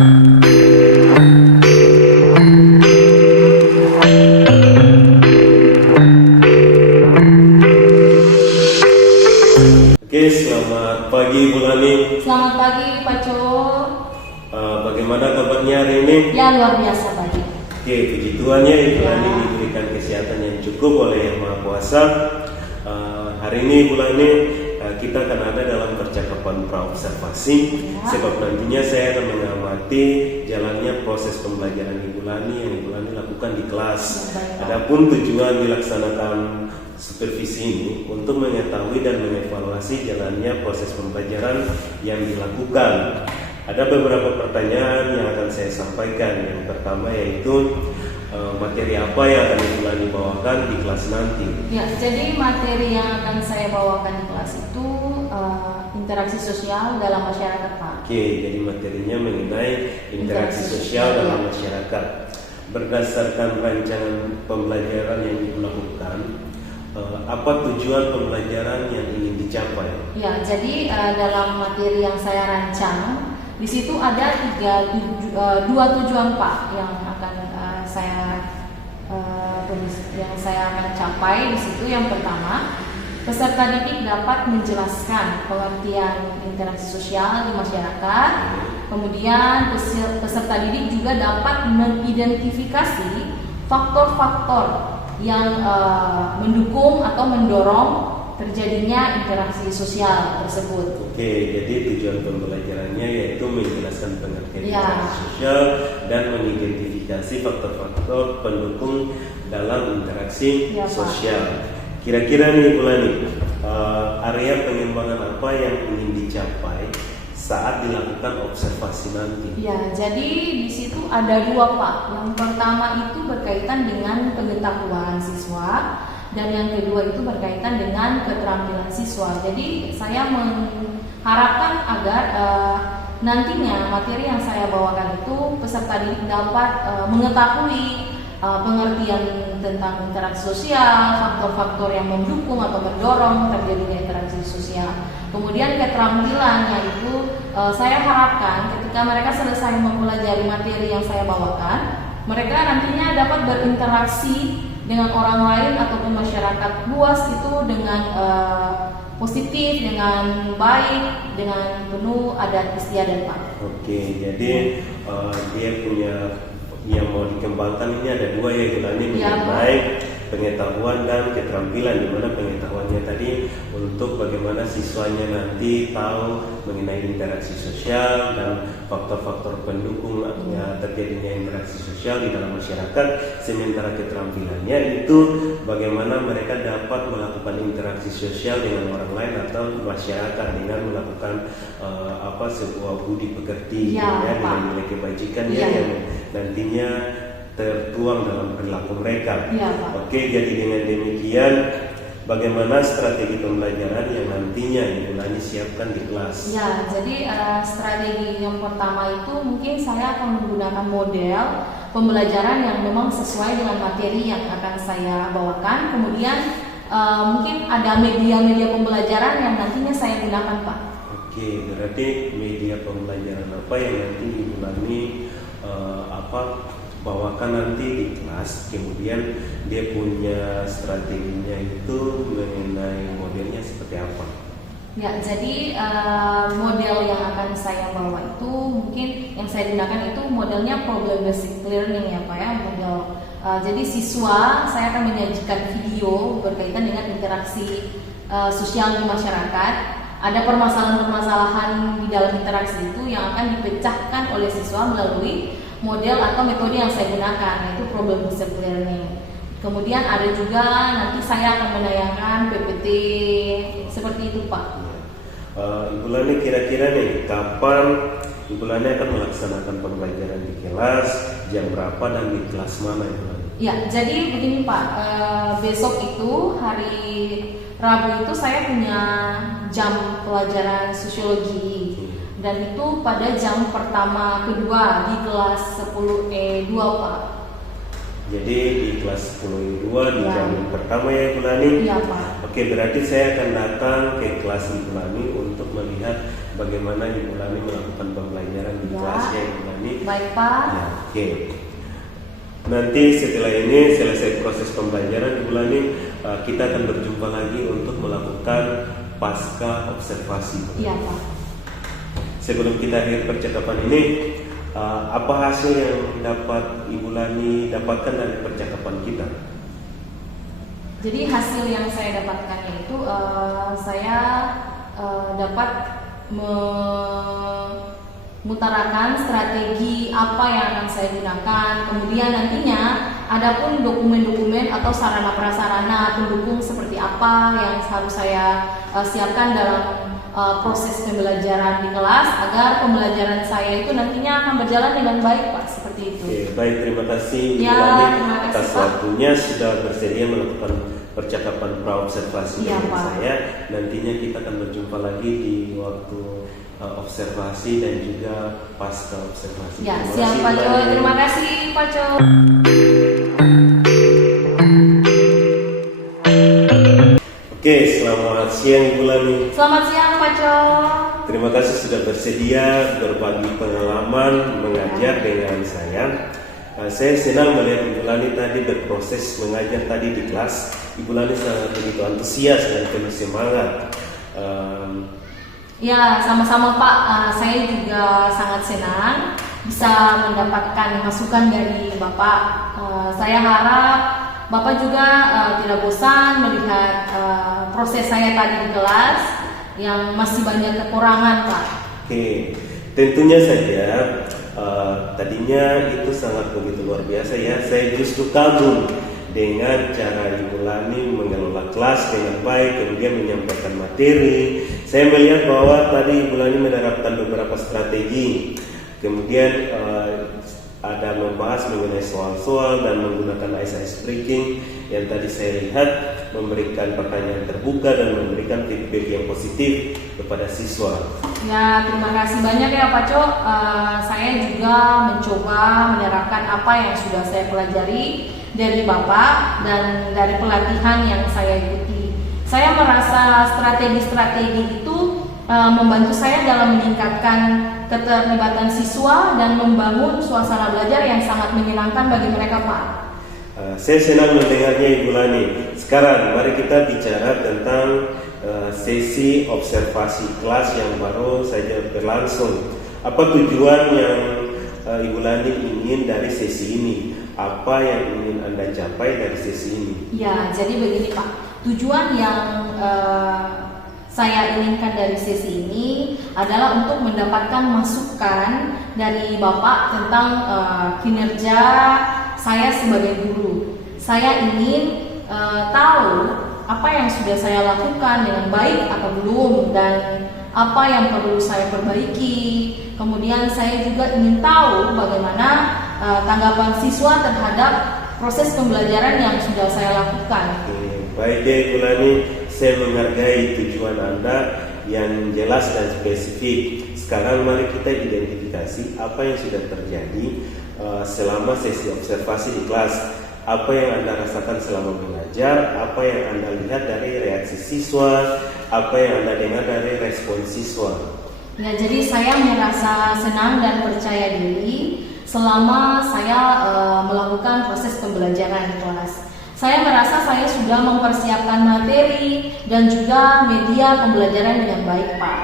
Oke, selamat pagi Ibu Lani. Selamat pagi Pak Co. Bagaimana kabarnya hari ini? Ya, luar biasa baik. Oke, puji Tuhan ya Ibu Ya. Lani diberikan kesehatan yang cukup oleh Yang Maha Kuasa. Hari ini Ibu Lani kita akan ada dalam percakapan praobservasi, sebab nantinya saya akan mengamati jalannya proses pembelajaran Ibu Lani yang Ibu Lani lakukan di kelas. Adapun tujuan dilaksanakan supervisi ini untuk mengetahui dan mengevaluasi jalannya proses pembelajaran yang dilakukan. Ada beberapa pertanyaan yang akan saya sampaikan. Yang pertama yaitu materi apa yang akan Ibu Lani bawakan di kelas nanti? Ya, jadi materi yang akan saya bawakan di kelas itu interaksi sosial dalam masyarakat, Pak. Oke, jadi materinya mengenai interaksi sosial dalam masyarakat. Berdasarkan rancangan pembelajaran yang Ibu lakukan, apa tujuan pembelajaran yang ingin dicapai? Ya, jadi dalam materi yang saya rancang, di situ ada dua tujuan, Pak, yang akan saya akan capai di situ. Yang pertama, peserta didik dapat menjelaskan pengertian interaksi sosial di masyarakat. Kemudian peserta didik juga dapat mengidentifikasi faktor-faktor yang mendukung atau mendorong terjadinya interaksi sosial tersebut. Oke, jadi tujuan pembelajarannya yaitu menjelaskan pengertian Ya. interaksi sosial dan mengidentifikasi faktor-faktor pendukung dalam interaksi Ya, Pak. sosial. Kira-kira nih Ibu Lani, area pengembangan apa yang ingin dicapai saat dilakukan observasi nanti? Ya, jadi di situ ada dua, Pak. Yang pertama itu berkaitan dengan pengetahuan siswa, dan yang kedua itu berkaitan dengan keterampilan siswa. Jadi saya mengharapkan agar nantinya materi yang saya bawakan itu peserta didik dapat mengetahui pengertian tentang interaksi sosial, faktor-faktor yang mendukung atau mendorong terjadinya interaksi sosial. Kemudian keterampilan, yaitu saya harapkan ketika mereka selesai mempelajari materi yang saya bawakan, mereka nantinya dapat berinteraksi dengan orang lain ataupun masyarakat luas itu dengan positif, dengan baik, dengan penuh adat istiadat, Pak. Oke, jadi dia punya yang mau dikembangkan ini ada dua ya Ibu Lani, mengenai pengetahuan dan keterampilan, di mana pengetahuannya tadi untuk bagaimana siswanya nanti tahu mengenai interaksi sosial dan faktor-faktor pendukung terjadinya interaksi sosial di dalam masyarakat, sementara keterampilannya itu bagaimana mereka dapat melakukan interaksi sosial dengan orang lain atau masyarakat dengan melakukan sebuah budi pekerti dengan nilai kebajikan yang nantinya tertuang dalam perilaku mereka. Ya, Pak. Oke, jadi dengan demikian bagaimana strategi pembelajaran yang nantinya Ibu Lani siapkan di kelas? Ya, jadi strategi yang pertama itu mungkin saya akan menggunakan model pembelajaran yang memang sesuai dengan materi yang akan saya bawakan. Kemudian mungkin ada media-media pembelajaran yang nantinya saya gunakan, Pak. Oke, berarti media pembelajaran apa yang nanti Ibu Lani bawakan nanti di kelas, kemudian dia punya strateginya itu mengenai modelnya seperti apa? Ya, jadi model yang akan saya bawa itu mungkin yang saya gunakan itu modelnya problem based learning ya, Pak ya, model. Jadi siswa saya akan menyajikan video berkaitan dengan interaksi sosial di masyarakat. Ada permasalahan-permasalahan di dalam interaksi itu yang akan dipecahkan oleh siswa melalui model atau metode yang saya gunakan, yaitu problem based learning. Kemudian ada juga nanti saya akan menayangkan PPT seperti itu, Pak. Ibu Lani, kira-kira nih kapan Ibu Lani akan melaksanakan pembelajaran di kelas, jam berapa dan di kelas mana Ibu Lani? Ya, jadi begini Pak, besok itu hari Rabu itu saya punya jam pelajaran sosiologi. Dan itu pada jam pertama kedua di kelas 10E2, Pak. Jadi di kelas 10E2 di jam pertama ya Ibu Lani? Iya, Pak. Oke, berarti saya akan datang ke kelas Ibu Lani untuk melihat bagaimana Ibu Lani melakukan pembelajaran di kelasnya Ibu Lani. Baik Pak. Ya, oke. Nanti setelah ini selesai proses pembelajaran Ibu Lani, kita akan berjumpa lagi untuk melakukan pasca observasi. Iya Pak. Sebelum kita akhiri percakapan ini, apa hasil yang dapat Ibu Lani dapatkan dari percakapan kita? Jadi hasil yang saya dapatkan itu saya dapat mengutarakan strategi apa yang akan saya gunakan. Kemudian nantinya adapun dokumen-dokumen atau sarana prasarana pendukung seperti apa yang harus saya siapkan dalam proses pembelajaran di kelas agar pembelajaran saya itu nantinya akan berjalan dengan baik Pak, seperti itu. Oke, baik, terima kasih Ibu Ya, Lani terima kasih, atas Pak. waktunya sudah bersedia melakukan percakapan pra-observasi Ya, dengan Pak. saya. Nantinya kita akan berjumpa lagi di waktu observasi dan juga pasca observasi. Ya, Terima siap kasih, Pak Ibu Jo. Lani. Terima kasih Pak Jo. Oke, selamat siang Ibu Lani. Selamat siang Pak Jo. Terima kasih sudah bersedia berbagi pengalaman mengajar dengan saya. Saya senang melihat Ibu Lani tadi berproses mengajar tadi di kelas. Ibu Lani sangat begitu antusias dan penuh semangat. Ya, sama-sama Pak. Saya juga sangat senang bisa mendapatkan masukan dari Bapak. Saya harap Bapak juga tidak bosan melihat proses saya tadi di kelas yang masih banyak kekurangan Pak. Oke, tentunya saja tadinya itu sangat begitu luar biasa ya. Saya justru kagum dengan cara Ibu Lani mengelola kelas dengan baik, kemudian menyampaikan materi. Saya melihat bahwa tadi Ibu Lani menerapkan beberapa strategi, kemudian ada membahas mengenai soal-soal dan menggunakan ice breaking yang tadi saya lihat memberikan pertanyaan terbuka dan memberikan feedback yang positif kepada siswa. Ya, terima kasih banyak ya Pak Jo. Saya juga mencoba menerapkan apa yang sudah saya pelajari dari Bapak dan dari pelatihan yang saya ikuti. Saya merasa strategi-strategi itu membantu saya dalam meningkatkan keterlibatan siswa dan membangun suasana belajar yang sangat menyenangkan bagi mereka Pak. Saya senang mendengarnya Ibu Lani. Sekarang mari kita bicara tentang sesi observasi kelas yang baru saja berlangsung. Apa tujuan yang Ibu Lani ingin dari sesi ini? Apa yang ingin Anda capai dari sesi ini? Ya, jadi begini Pak. Tujuan yang saya inginkan dari sesi ini adalah untuk mendapatkan masukan dari Bapak tentang kinerja saya sebagai guru. Saya ingin tahu apa yang sudah saya lakukan dengan baik atau belum dan apa yang perlu saya perbaiki. Kemudian saya juga ingin tahu bagaimana tanggapan siswa terhadap proses pembelajaran yang sudah saya lakukan. Baik ya Ibu Lani, saya menghargai tujuan Anda yang jelas dan spesifik. Sekarang mari kita identifikasi apa yang sudah terjadi selama sesi observasi di kelas. Apa yang Anda rasakan selama belajar, apa yang Anda lihat dari reaksi siswa, apa yang Anda dengar dari respon siswa. Ya, jadi saya merasa senang dan percaya diri selama saya melakukan proses pembelajaran di kelas. Saya merasa saya sudah mempersiapkan materi dan juga media pembelajaran dengan baik Pak.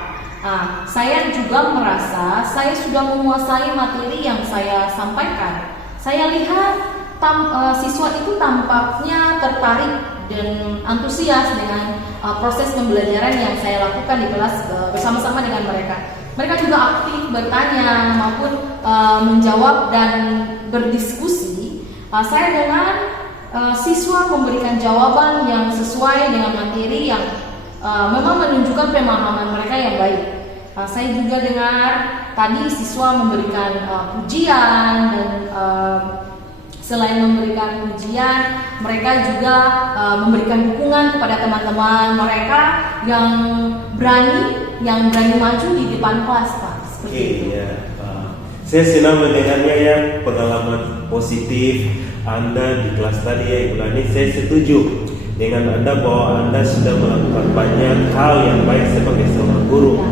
Saya juga merasa saya sudah menguasai materi yang saya sampaikan. Saya lihat siswa itu tampaknya tertarik dan antusias dengan proses pembelajaran yang saya lakukan di kelas bersama-sama dengan mereka. Mereka juga aktif bertanya maupun menjawab dan berdiskusi. Saya dengar siswa memberikan jawaban yang sesuai dengan materi yang memang menunjukkan pemahaman mereka yang baik. Saya juga dengar tadi siswa memberikan pujian dan selain memberikan pujian, mereka juga memberikan dukungan kepada teman-teman mereka yang berani maju di depan kelas, Pak. Seperti itu. Ya. Saya senang mendengarnya ya, pengalaman positif Anda di kelas tadi ya Ibu Lani. Saya setuju dengan Anda bahwa Anda sudah melakukan banyak hal yang baik sebagai seorang guru.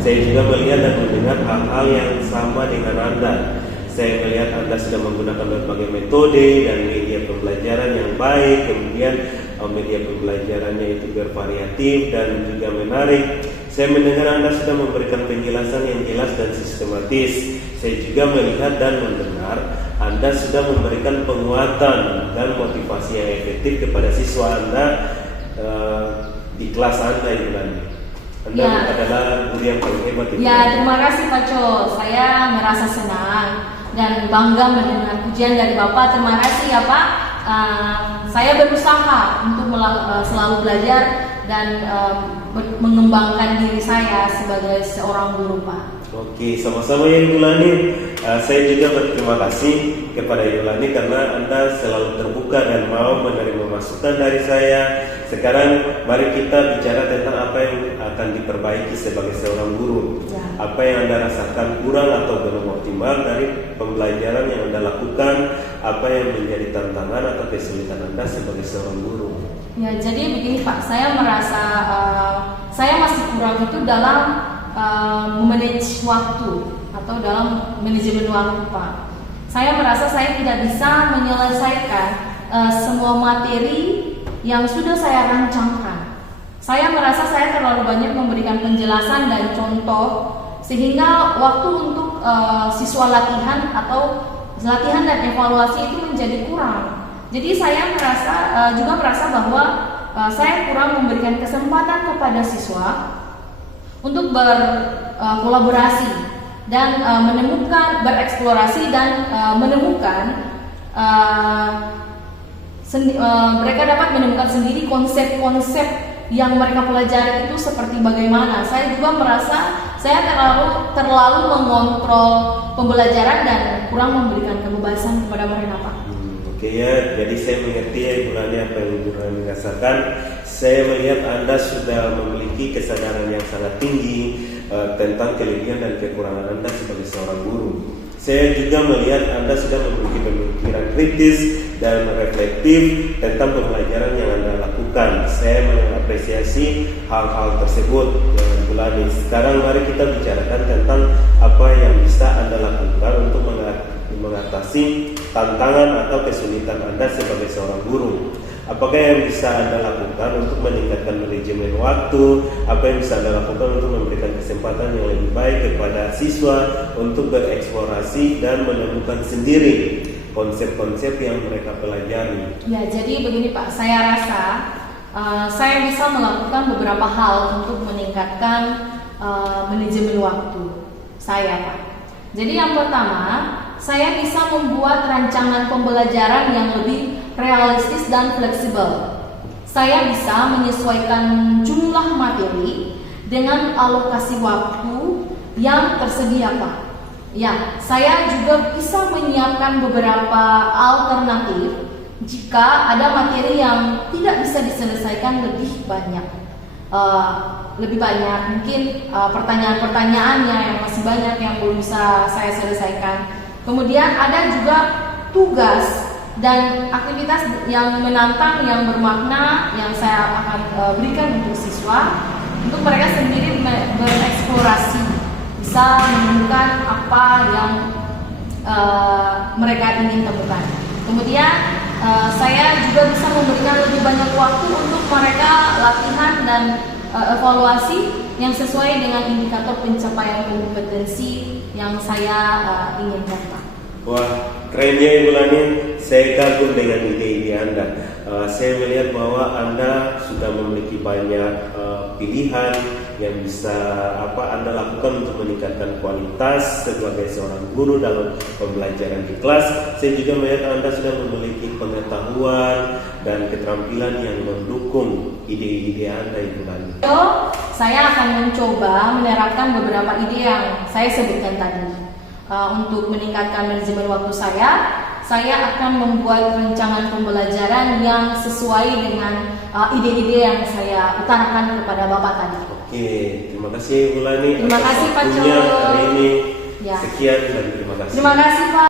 Saya juga melihat dan mendengar hal-hal yang sama dengan Anda. Saya melihat Anda sudah menggunakan berbagai metode dan media pembelajaran yang baik, kemudian media pembelajarannya itu bervariatif dan juga menarik. Saya mendengar Anda sudah memberikan penjelasan yang jelas dan sistematis. Saya juga melihat dan mendengar Anda sudah memberikan penguatan dan motivasi yang efektif kepada siswa Anda di kelas Anda, Ibu Lani. Anda adalah guru yang paling hebat. Ya, terima kasih Pak Co. Saya merasa senang dan bangga mendengar pujian dari Bapak. Terima kasih ya Pak. Saya berusaha untuk selalu belajar dan mengembangkan diri saya sebagai seorang guru, Pak. Oke, sama-sama ya Ibu Lani. Saya juga berterima kasih kepada Ibu Lani karena Anda selalu terbuka dan mau menerima masukan dari saya. Sekarang mari kita bicara tentang apa yang akan diperbaiki sebagai seorang guru. Ya. Apa yang Anda rasakan kurang atau belum optimal dari pembelajaran yang Anda lakukan, apa yang menjadi tantangan atau kesulitan Anda sebagai seorang guru. Ya, jadi begini Pak, saya merasa saya masih kurang itu dalam memanage waktu atau dalam manajemen waktu, Pak. Saya merasa saya tidak bisa menyelesaikan semua materi yang sudah saya rancangkan. Saya merasa saya terlalu banyak memberikan penjelasan dan contoh sehingga waktu untuk siswa latihan atau latihan dan evaluasi itu menjadi kurang. Jadi saya juga merasa bahwa saya kurang memberikan kesempatan kepada siswa untuk berkolaborasi dan bereksplorasi dan menemukan mereka dapat menemukan sendiri konsep-konsep yang mereka pelajari itu seperti bagaimana. Saya juga merasa saya terlalu mengontrol pembelajaran dan kurang memberikan kebebasan kepada mereka, Pak. Oke ya, jadi saya mengerti ya Ibu Lani apa yang Ibu Lani rasakan. Saya melihat Anda sudah memiliki kesadaran yang sangat tinggi tentang kelebihan dan kekurangan Anda sebagai seorang guru. Saya juga melihat Anda sudah memiliki pemikiran kritis dan reflektif tentang pembelajaran yang Anda lakukan. Saya mengapresiasi hal-hal tersebut yang Ibu Lani. Sekarang mari kita bicarakan tentang apa yang bisa Anda lakukan untuk mengatasi tantangan atau kesulitan Anda sebagai seorang guru. Apakah yang bisa Anda lakukan untuk meningkatkan manajemen waktu? Apa yang bisa Anda lakukan untuk memberikan kesempatan yang lebih baik kepada siswa untuk bereksplorasi dan menemukan sendiri konsep-konsep yang mereka pelajari? Ya, jadi begini Pak, saya rasa saya bisa melakukan beberapa hal untuk meningkatkan manajemen waktu saya, Pak. Jadi yang pertama, saya bisa membuat rancangan pembelajaran yang lebih realistis dan fleksibel. Saya bisa menyesuaikan jumlah materi dengan alokasi waktu yang tersedia, Pak. Ya, saya juga bisa menyiapkan beberapa alternatif jika ada materi yang tidak bisa diselesaikan lebih banyak. Mungkin pertanyaan-pertanyaannya yang masih banyak yang belum bisa saya selesaikan. Kemudian ada juga tugas dan aktivitas yang menantang, yang bermakna yang saya akan berikan untuk siswa, untuk mereka sendiri bereksplorasi, bisa menemukan apa yang mereka ingin temukan. Kemudian saya juga bisa memberikan lebih banyak waktu untuk mereka latihan dan evaluasi yang sesuai dengan indikator pencapaian kompetensi yang saya inginkan, Pak. Wah, keren ya Ibu Lani. Saya kagum dengan ide-ide Anda. Saya melihat bahwa Anda sudah memiliki banyak pilihan yang bisa Anda lakukan untuk meningkatkan kualitas sebagai seorang guru dalam pembelajaran di kelas. Saya juga melihat Anda sudah memiliki pengetahuan dan keterampilan yang mendukung ide-ide Anda, Ibu Lani. Saya akan mencoba menerapkan beberapa ide yang saya sebutkan tadi. Untuk meningkatkan manajemen waktu saya akan membuat rancangan pembelajaran yang sesuai dengan ide-ide yang saya utarakan kepada Bapak tadi. Oke, terima kasih Ibu Lani. Terima kasih Pak Co. Hari ini Ya. sekian dan terima kasih. Terima kasih Pak.